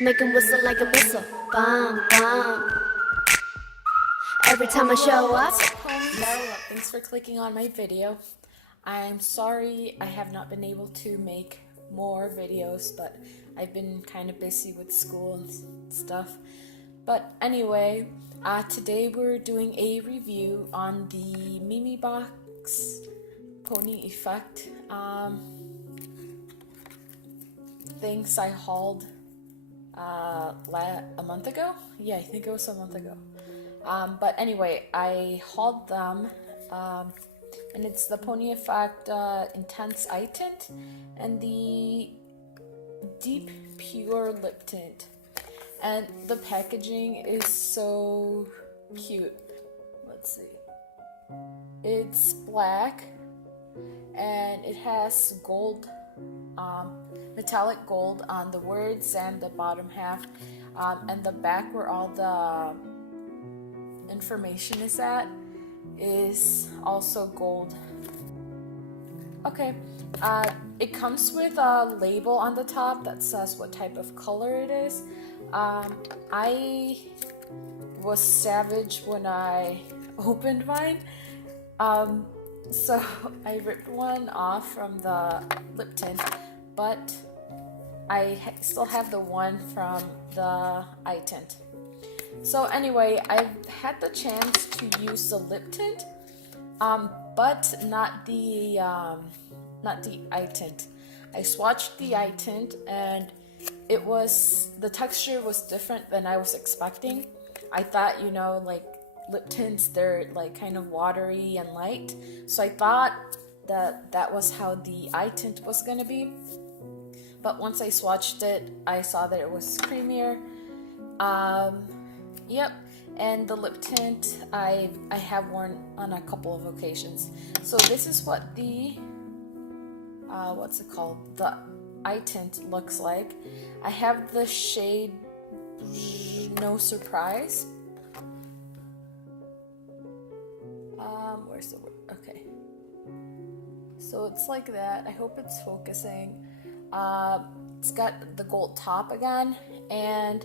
Make 'em whistle like a whistle. Bum, bum. Every time I show up. Thanks for clicking on my video. I'm sorry I have not been able to make more videos, but I've been kind of busy with school and stuff. But anyway, today we're doing a review on the Mimi Box Pony Effect things I hauled a month ago. Yeah, I think it was a month ago. But anyway, I hauled them, and it's the Pony Effect Intense Eye Tint and the Deep Pure Lip Tint. And the packaging is so cute. Let's see. It's black and it has gold, metallic gold on the words and the bottom half, and the back where all the information is at is also gold. Okay, it comes with a label on the top that says what type of color it is. I was savage when I opened mine, so I ripped one off from the lip tint, but I still have the one from the eye tint. So anyway, I've had the chance to use the lip tint, but not the eye tint. I swatched the eye tint and the texture was different than I was expecting. I thought, like lip tints, they're like kind of watery and light. So I thought that was how the eye tint was gonna be. But once I swatched it, I saw that it was creamier. Yep, and the lip tint I have worn on a couple of occasions. So this is what the what's it called? The eye tint looks like. I have the shade No Surprise. Where's the word? Okay. So it's like that. I hope it's focusing. It's got the gold top again, and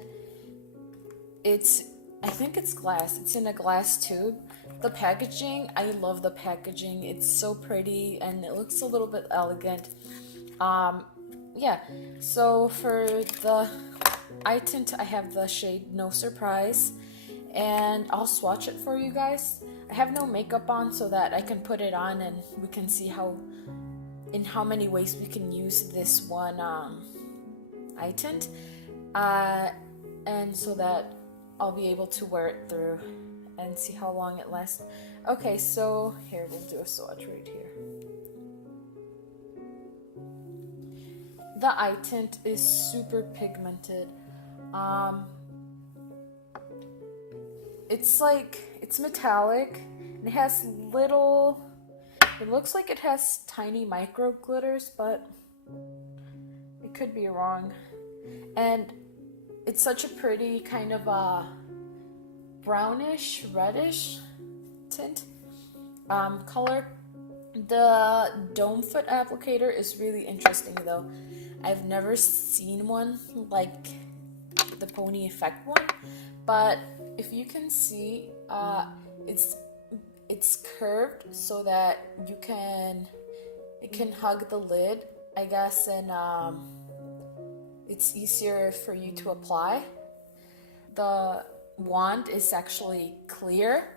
I think it's glass. It's in a glass tube. The packaging, I love the packaging. It's so pretty and it looks a little bit elegant. Yeah, so for the eye tint, I have the shade No Surprise, and I'll swatch it for you guys. I have no makeup on so that I can put it on and we can see in how many ways we can use this one eye tint, and so that I'll be able to wear it through and see how long it lasts. Okay, so here, we'll do a swatch right here. The eye tint is super pigmented. It's metallic, and it has it looks like it has tiny micro glitters, but it could be wrong. And it's such a pretty kind of a brownish, reddish tint color. The dome foot applicator is really interesting though. I've never seen one like the Pony Effect one, but if you can see, it's curved so that it can hug the lid, I guess, and it's easier for you to apply. The wand is actually clear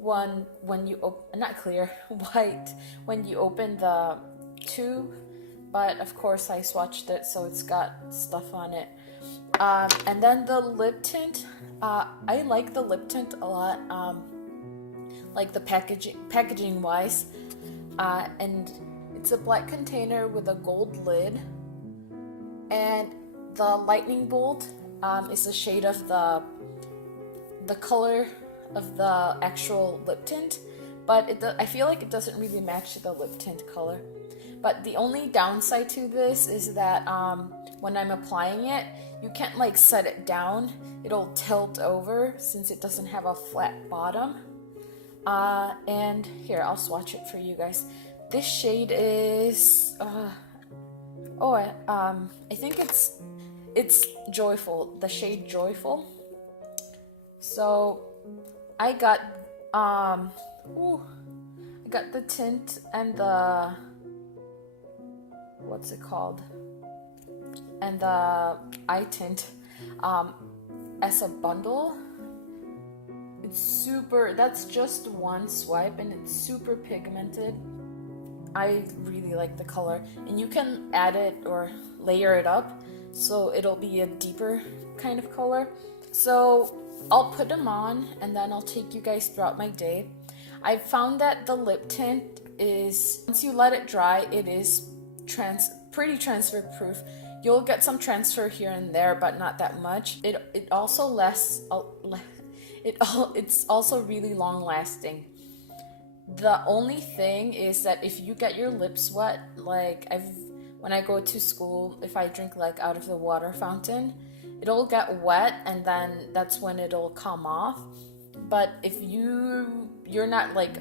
when you not clear, white when you open the tube, but of course I swatched it, so it's got stuff on it. And then the lip tint, I like the lip tint a lot, like the packaging wise, and it's a black container with a gold lid, and the lightning bolt is a shade of the color of the actual lip tint, but I feel like it doesn't really match the lip tint color. But the only downside to this is that when I'm applying it, you can't like set it down. It'll tilt over since it doesn't have a flat bottom. And here, I'll swatch it for you guys. This shade is I think it's Joyful, the shade Joyful. So I got I got the tint and the, what's it called, and the eye tint as a bundle. It's super, that's just one swipe and it's super pigmented. I really like the color, and you can add it or layer it up so it'll be a deeper kind of color. So I'll put them on and then I'll take you guys throughout my day. I've found that the lip tint is, once you let it dry, it is pretty transfer proof. You'll get some transfer here and there, but not that much. It also it's also really long lasting. The only thing is that if you get your lips wet, like when I go to school, if I drink like out of the water fountain, it'll get wet and then that's when it'll come off. But if you're not like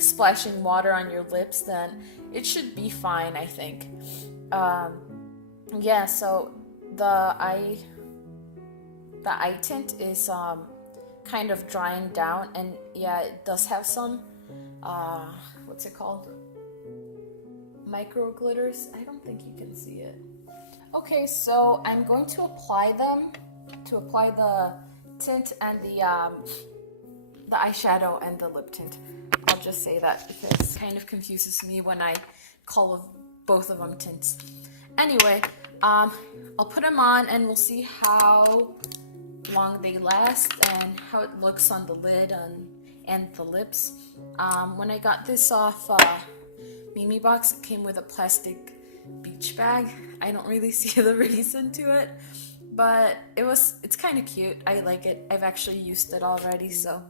splashing water on your lips, then it should be fine, I think. Yeah, so the eye tint is kind of drying down, and yeah, it does have some what's it called, micro glitters. I don't think you can see it. Okay, so I'm going to apply the tint and the eyeshadow and the lip tint. I'll just say that because it kind of confuses me when I call both of them tints. Anyway, I'll put them on and we'll see how long they last and how it looks on the lid and the lips. When I got this off Mimi Box, it came with a plastic beach bag. I don't really see the reason to it, but it's kind of cute. I like it. I've actually used it already, so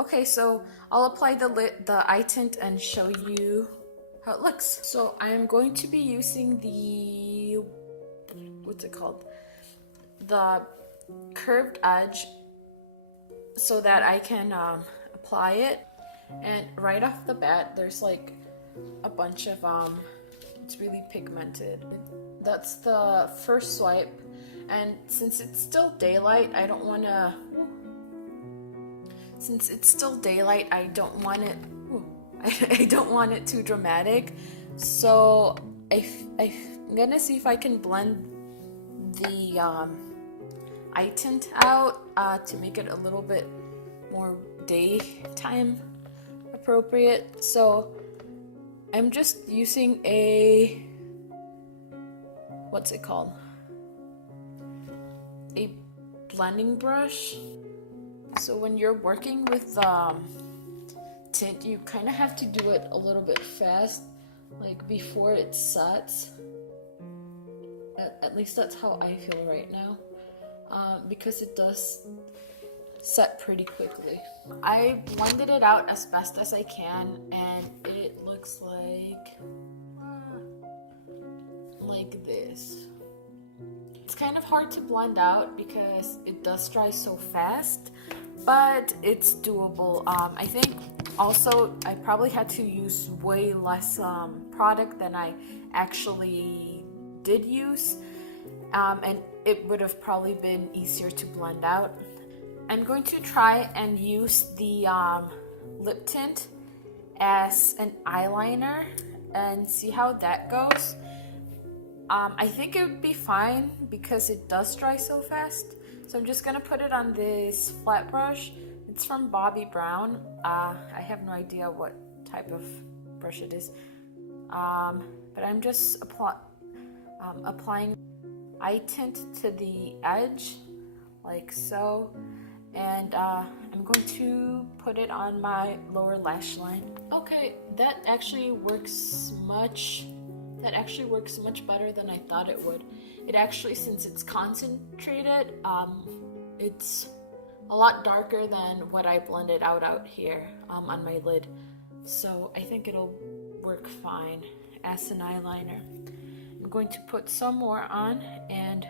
okay, so I'll apply the eye tint and show you how it looks. So I'm going to be using the, what's it called, the curved edge so that I can apply it. And right off the bat, there's like a bunch of it's really pigmented. That's the first swipe, and since it's still daylight, I don't want to, since it's still daylight, I don't want it I don't want it too dramatic, so I'm gonna see if I can blend the eye tint out to make it a little bit more daytime appropriate. So I'm just using a, what's it called, a blending brush. So when you're working with tint, you kind of have to do it a little bit fast, like before it sets. At least that's how I feel right now, because it does set pretty quickly. I blended it out as best as I can, and it looks like this. It's kind of hard to blend out because it does dry so fast, but it's doable. I think also I probably had to use way less product than I actually did use, and it would have probably been easier to blend out. I'm going to try and use the lip tint as an eyeliner and see how that goes. I think it would be fine because it does dry so fast. So I'm just gonna put it on this flat brush. It's from Bobbi Brown. I have no idea what type of brush it is. But I'm just applying eye tint to the edge, like so. And I'm going to put it on my lower lash line. Okay, that actually works much better than I thought it would. It actually, since it's concentrated, it's a lot darker than what I blended out here on my lid. So I think it'll work fine as an eyeliner. I'm going to put some more on and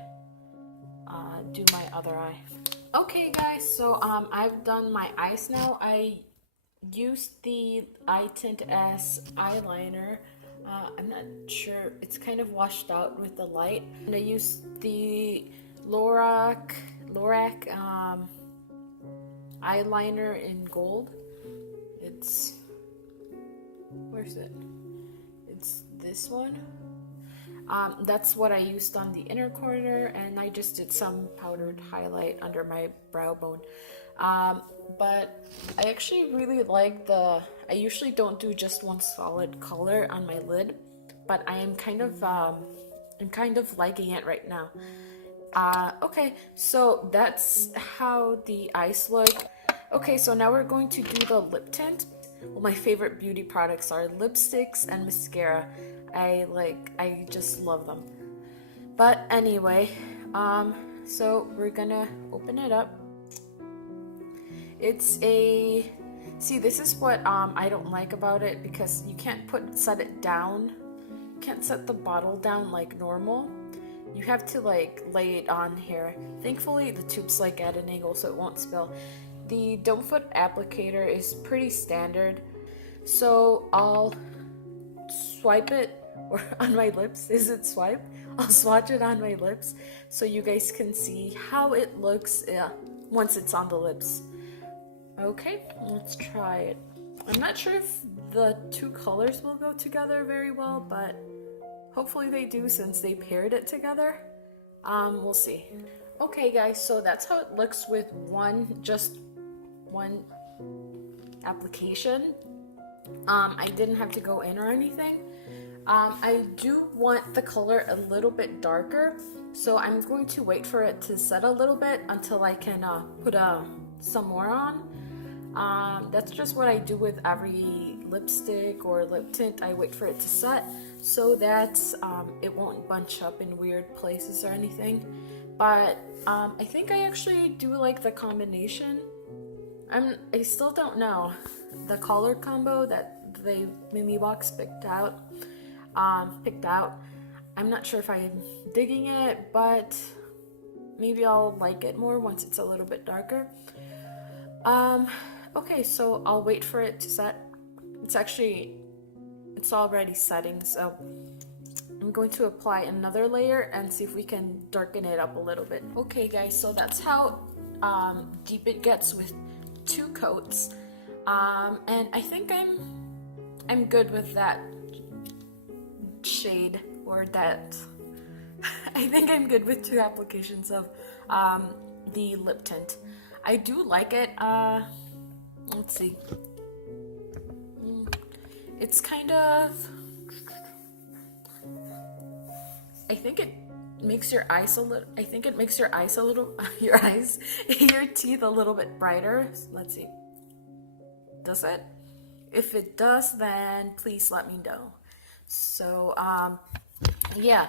do my other eye. Okay guys, so I've done my eyes now. I used the eye tint as eyeliner. I'm not sure, it's kind of washed out with the light. And I used the Lorac eyeliner in gold. It's, where's it? It's this one. That's what I used on the inner corner, and I just did some powdered highlight under my brow bone. But I actually really like I usually don't do just one solid color on my lid, but I am kind of liking it right now. Okay, so that's how the eyes look. Okay, so now we're going to do the lip tint. Well, my favorite beauty products are lipsticks and mascara. I just love them. But anyway, so we're gonna open it up. It's see, this is what I don't like about it, because you can't set it down. You can't set the bottle down like normal. You have to like lay it on here. Thankfully the tube's like at an angle so it won't spill. The doe foot applicator is pretty standard, so I'll swipe it on my lips. Is it swipe? I'll swatch it on my lips so you guys can see how it looks once it's on the lips. Okay, let's try it. I'm not sure if the two colors will go together very well, but hopefully they do since they paired it together. We'll see. Okay guys, so that's how it looks with just one application. I didn't have to go in or anything. I do want the color a little bit darker, so I'm going to wait for it to set a little bit until I can put some more on. That's just what I do with every lipstick or lip tint. I wait for it to set so that it won't bunch up in weird places or anything. But I think I actually do like the combination. I still don't know the color combo that the Mimi box picked out. I'm not sure if I'm digging it, but maybe I'll like it more once it's a little bit darker. Okay, so I'll wait for it to set. It's already setting, so I'm going to apply another layer and see if we can darken it up a little bit. Okay guys, so that's how deep it gets with 2 coats. And I think I'm good with that shade, or that I think I'm good with 2 applications of the lip tint. I do like it. Let's see. It's kind of, I think it makes your eyes a little, your teeth a little bit brighter. Let's see. Does it? If it does, then please let me know. So, yeah,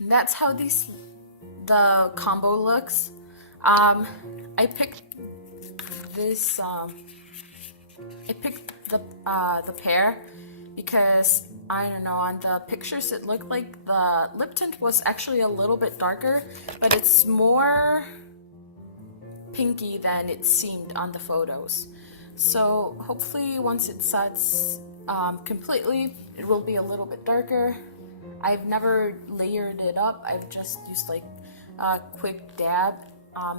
that's how the combo looks. I picked this, I picked the pair because, I don't know, on the pictures it looked like the lip tint was actually a little bit darker, but it's more pinky than it seemed on the photos. So hopefully once it sets completely, it will be a little bit darker. I've never layered it up. I've just used like a quick dab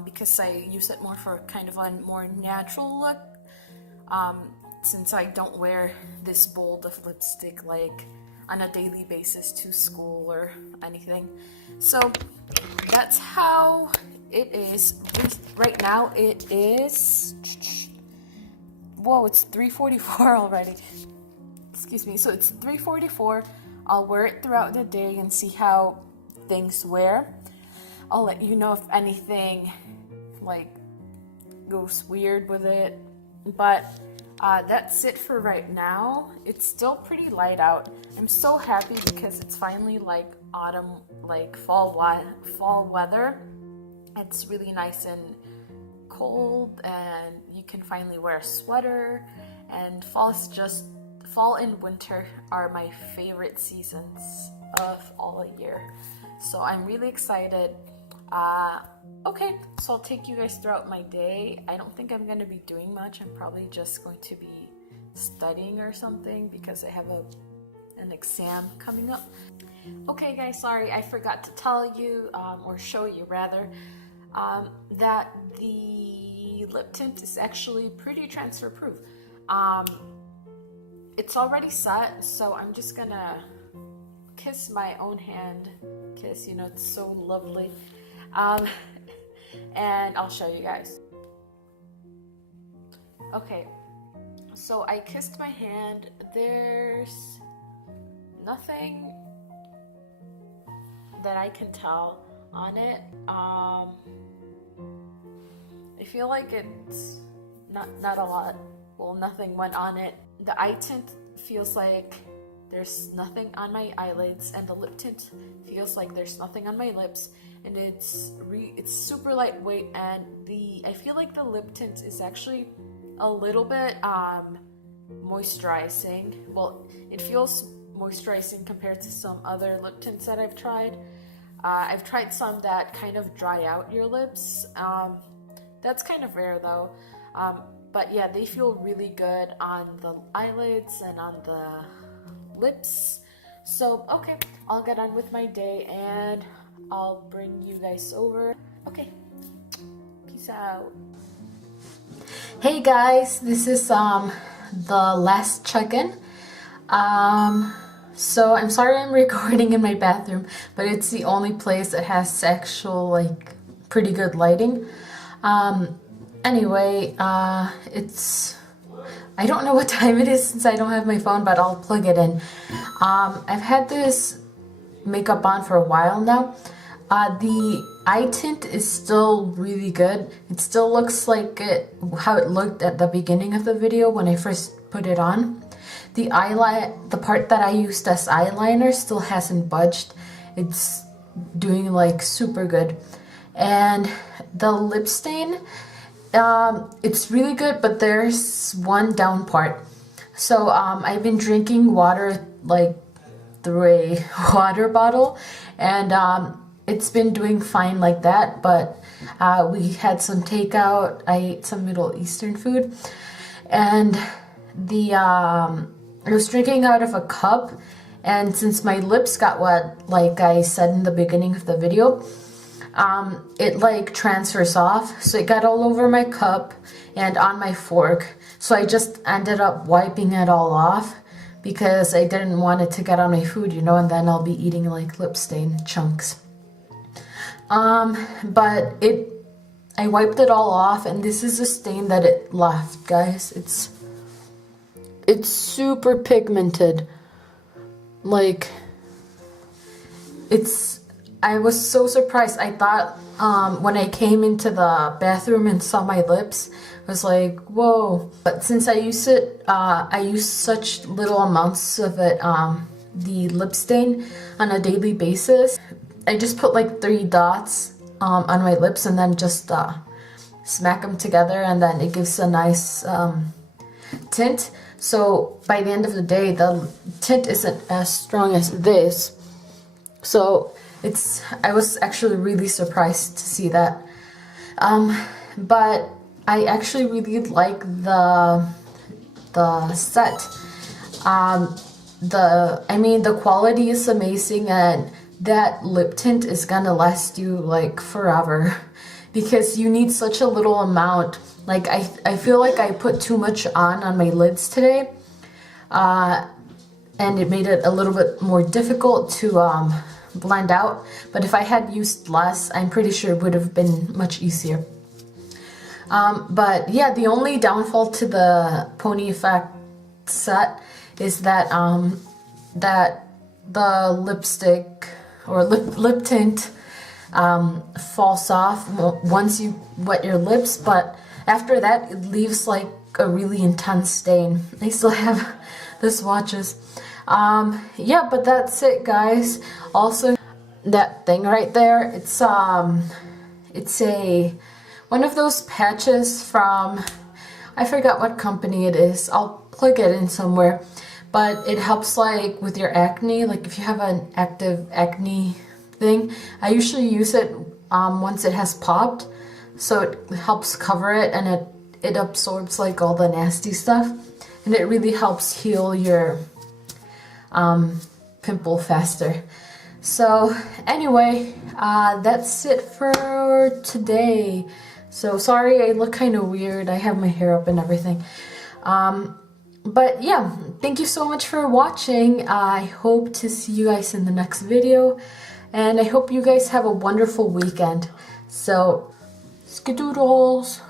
because I use it more for kind of a more natural look, since I don't wear this bold of lipstick like on a daily basis to school or anything. So that's how it is. Right now it is, whoa, it's 3:44 already. Excuse me. So it's 3:44. I'll wear it throughout the day and see how things wear. I'll let you know if anything like goes weird with it. But that's it for right now. It's still pretty light out. I'm so happy because it's finally like autumn, like fall weather. It's really nice and cold, and you can finally wear a sweater. And fall and winter are my favorite seasons of all year. So I'm really excited. Okay, so I'll take you guys throughout my day. I don't think I'm going to be doing much. I'm probably just going to be studying or something because I have an exam coming up. Okay guys, sorry, I forgot to tell you, or show you rather, that the lip tint is actually pretty transfer proof. It's already set, so I'm just gonna kiss my own hand. Kiss, you know, it's so lovely. And I'll show you guys. Okay, so I kissed my hand. There's nothing that I can tell on it. I feel like it's not a lot. Well, nothing went on it. The eye tint feels like there's nothing on my eyelids, and the lip tint feels like there's nothing on my lips. And it's super lightweight, and I feel like the lip tint is actually a little bit moisturizing. Well, it feels moisturizing compared to some other lip tints that I've tried. I've tried some that kind of dry out your lips. That's kind of rare though. But yeah, they feel really good on the eyelids and on the lips. So okay, I'll get on with my day and I'll bring you guys over. Okay, peace out. Hey guys, this is the last check-in. So I'm sorry I'm recording in my bathroom, but it's the only place that has actual like pretty good lighting. Anyway, I don't know what time it is since I don't have my phone, but I'll plug it in. I've had this makeup on for a while now. The eye tint is still really good. It still looks like how it looked at the beginning of the video when I first put it on. The part that I used as eyeliner still hasn't budged. It's doing like super good. And the lip stain, it's really good, but there's one down part. So I've been drinking water like through a water bottle, and it's been doing fine like that, but we had some takeout. I ate some Middle Eastern food, and I was drinking out of a cup, and since my lips got wet, like I said in the beginning of the video, it like transfers off, so it got all over my cup and on my fork. So I just ended up wiping it all off because I didn't want it to get on my food, you know, and then I'll be eating like lip stain chunks. But I wiped it all off, and this is a stain that it left, guys. It's super pigmented. Like, I was so surprised. I thought when I came into the bathroom and saw my lips, I was like, whoa. But since I use such little amounts of it, the lip stain on a daily basis, I just put like 3 dots on my lips and then just smack them together, and then it gives a nice tint. So by the end of the day, the tint isn't as strong as this. So I was actually really surprised to see that. But I actually really like the set. The quality is amazing, and that lip tint is gonna last you like forever because you need such a little amount. Like I feel like I put too much on my lids today, and it made it a little bit more difficult to blend out. But if I had used less, I'm pretty sure it would have been much easier. But yeah, the only downfall to the Pony Effect set is that that the lipstick or lip tint falls off once you wet your lips, but after that it leaves like a really intense stain. I still have the swatches. Yeah, but that's it, guys. Also, that thing right there, it's one of those patches from, I forgot what company it is. I'll plug it in somewhere. But it helps like with your acne, like if you have an active acne thing. I usually use it once it has popped, so it helps cover it, and it absorbs like all the nasty stuff, and it really helps heal your pimple faster. So anyway, that's it for today. So sorry I look kind of weird. I have my hair up and everything. But yeah, thank you so much for watching. I hope to see you guys in the next video, and I hope you guys have a wonderful weekend. So, skedoodles.